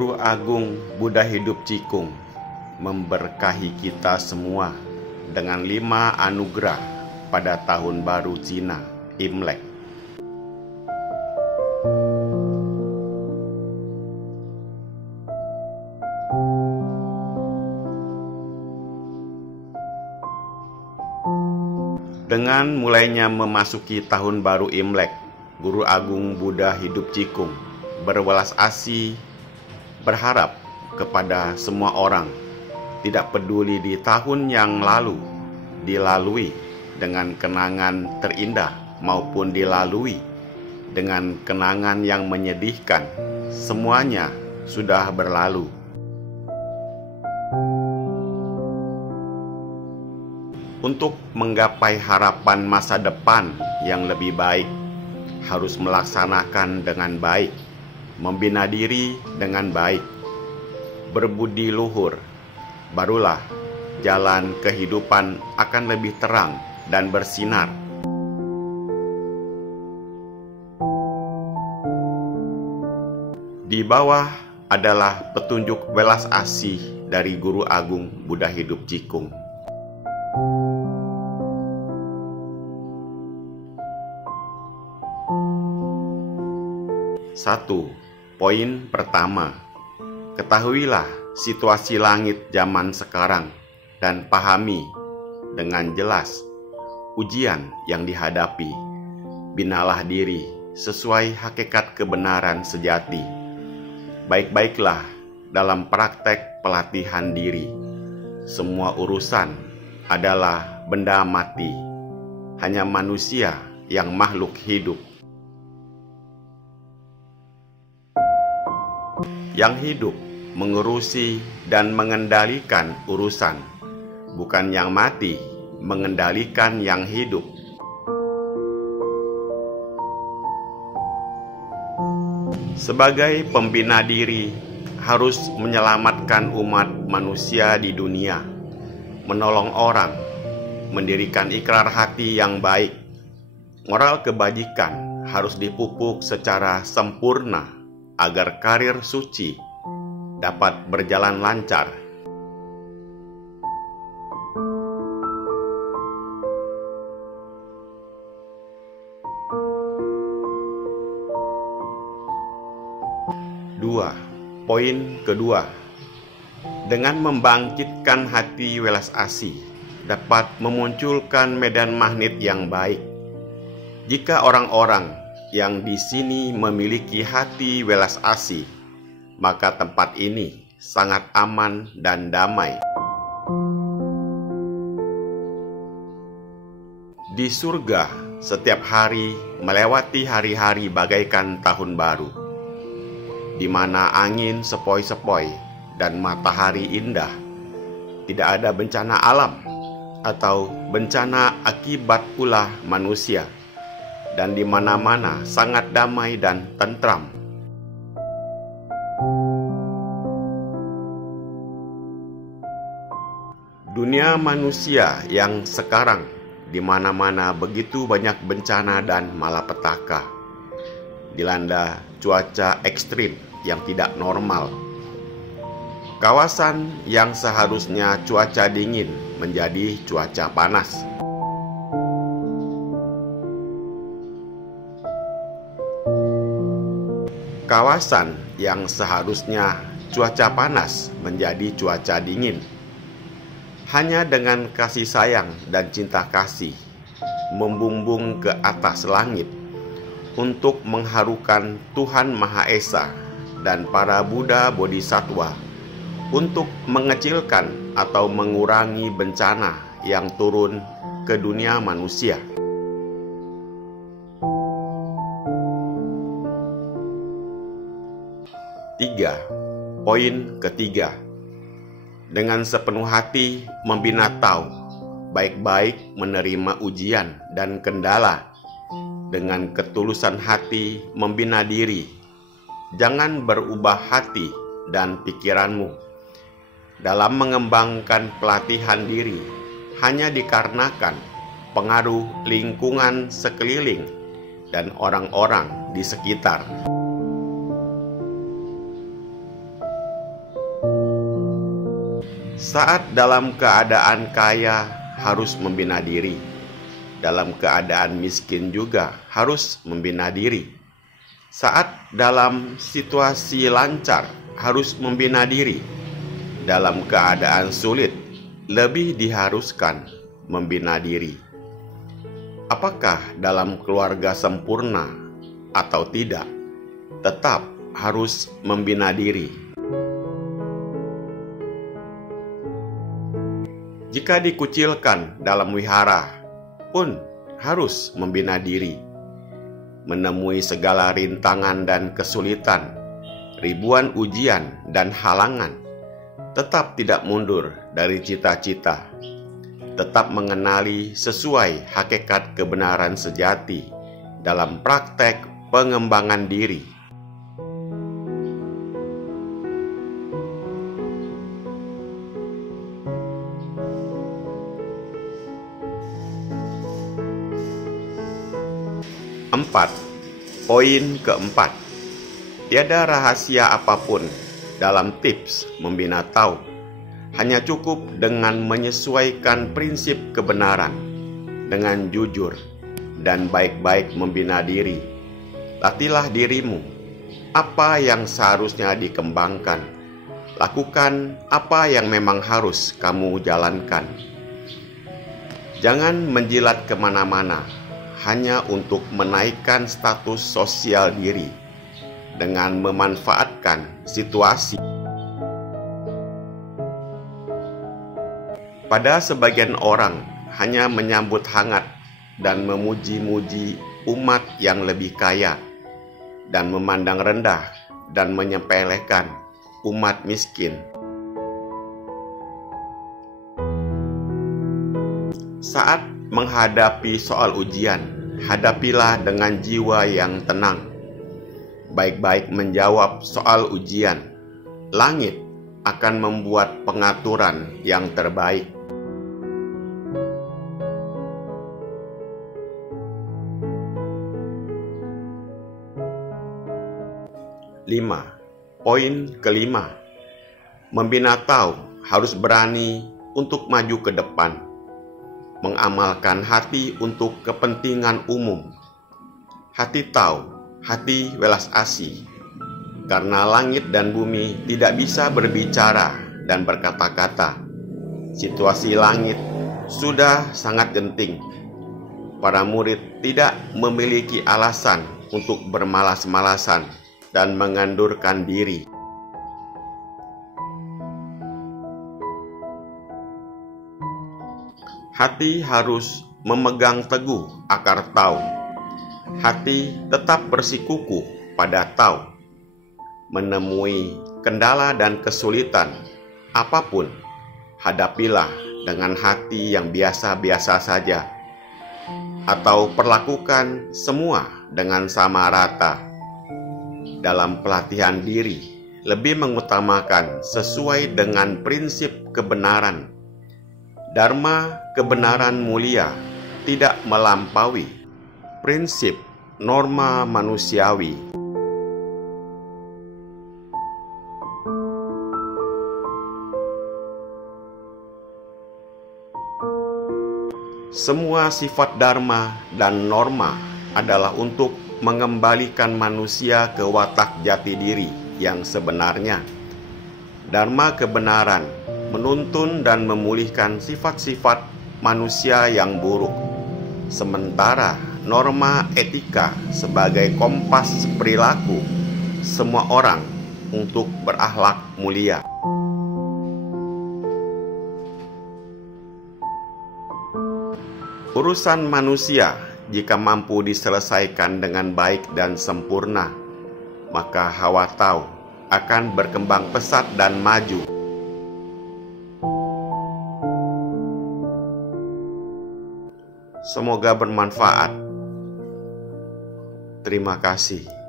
Guru Agung Buddha Hidup Cikung memberkahi kita semua dengan 5 anugerah pada Tahun Baru Cina, Imlek. Dengan mulainya memasuki Tahun Baru Imlek, Guru Agung Buddha Hidup Cikung berwelas asih berharap kepada semua orang, tidak peduli di tahun yang lalu dilalui dengan kenangan terindah maupun dilalui dengan kenangan yang menyedihkan, semuanya sudah berlalu. Untuk menggapai harapan masa depan yang lebih baik, harus melaksanakan dengan baik, membina diri dengan baik, berbudi luhur, barulah jalan kehidupan akan lebih terang dan bersinar. Di bawah adalah petunjuk welas asih dari Guru Agung Buddha Hidup Cikung. Satu, poin pertama, ketahuilah situasi langit zaman sekarang dan pahami dengan jelas ujian yang dihadapi. Binalah diri sesuai hakikat kebenaran sejati. Baik-baiklah dalam praktek pelatihan diri. Semua urusan adalah benda mati. Hanya manusia yang makhluk hidup. Yang hidup mengurusi dan mengendalikan urusan, bukan yang mati mengendalikan yang hidup. Sebagai pembina diri, harus menyelamatkan umat manusia di dunia, menolong orang, mendirikan ikrar hati yang baik. Moral kebajikan harus dipupuk secara sempurna agar karir suci dapat berjalan lancar. Dua, poin kedua, dengan membangkitkan hati welas asih dapat memunculkan medan magnet yang baik. Jika orang-orang yang di sini memiliki hati welas asih, maka tempat ini sangat aman dan damai. Di surga, setiap hari melewati hari-hari bagaikan tahun baru, di mana angin sepoi-sepoi dan matahari indah. Tidak ada bencana alam atau bencana akibat ulah manusia, dan di mana-mana sangat damai dan tentram. Dunia manusia yang sekarang di mana-mana begitu banyak bencana dan malapetaka, dilanda cuaca ekstrim yang tidak normal. Kawasan yang seharusnya cuaca dingin menjadi cuaca panas. Kawasan yang seharusnya cuaca panas menjadi cuaca dingin. Hanya dengan kasih sayang dan cinta kasih membumbung ke atas langit untuk mengharukan Tuhan Maha Esa dan para Buddha Bodhisattva untuk mengecilkan atau mengurangi bencana yang turun ke dunia manusia. Tiga, poin ketiga, dengan sepenuh hati membina tahu, baik-baik menerima ujian dan kendala, dengan ketulusan hati membina diri. Jangan berubah hati dan pikiranmu dalam mengembangkan pelatihan diri hanya dikarenakan pengaruh lingkungan sekeliling dan orang-orang di sekitar. Saat dalam keadaan kaya harus membina diri, dalam keadaan miskin juga harus membina diri. Saat dalam situasi lancar harus membina diri, dalam keadaan sulit lebih diharuskan membina diri. Apakah dalam keluarga sempurna atau tidak, tetap harus membina diri. Jika dikucilkan dalam wihara, pun harus membina diri. Menemui segala rintangan dan kesulitan, ribuan ujian dan halangan, tetap tidak mundur dari cita-cita, tetap mengenali sesuai hakikat kebenaran sejati dalam praktek pengembangan diri. Poin keempat, tiada rahasia apapun dalam tips membina Tao. Hanya cukup dengan menyesuaikan prinsip kebenaran, dengan jujur dan baik-baik membina diri. Latihlah dirimu, apa yang seharusnya dikembangkan. Lakukan apa yang memang harus kamu jalankan. Jangan menjilat kemana-mana hanya untuk menaikkan status sosial diri dengan memanfaatkan situasi. Pada sebagian orang hanya menyambut hangat dan memuji-muji umat yang lebih kaya dan memandang rendah dan menyepelekan umat miskin. Saat menghadapi soal ujian, hadapilah dengan jiwa yang tenang. Baik-baik menjawab soal ujian. Langit akan membuat pengaturan yang terbaik. Poin kelima, membina Tao harus berani untuk maju ke depan, mengamalkan hati untuk kepentingan umum. Hati Tao, hati welas asih, karena langit dan bumi tidak bisa berbicara dan berkata-kata. Situasi langit sudah sangat genting. Para murid tidak memiliki alasan untuk bermalas-malasan dan mengundurkan diri. Hati harus memegang teguh akar Tao. Hati tetap bersikukuh pada Tao. Menemui kendala dan kesulitan apapun, hadapilah dengan hati yang biasa-biasa saja, atau perlakukan semua dengan sama rata. Dalam pelatihan diri, lebih mengutamakan sesuai dengan prinsip kebenaran. Dharma kebenaran mulia tidak melampaui prinsip norma manusiawi. Semua sifat dharma dan norma adalah untuk mengembalikan manusia ke watak jati diri yang sebenarnya. Dharma kebenaran menuntun dan memulihkan sifat-sifat manusia yang buruk, sementara norma etika sebagai kompas perilaku semua orang untuk berakhlak mulia. Urusan manusia jika mampu diselesaikan dengan baik dan sempurna, maka hawa Tao akan berkembang pesat dan maju. Semoga bermanfaat. Terima kasih.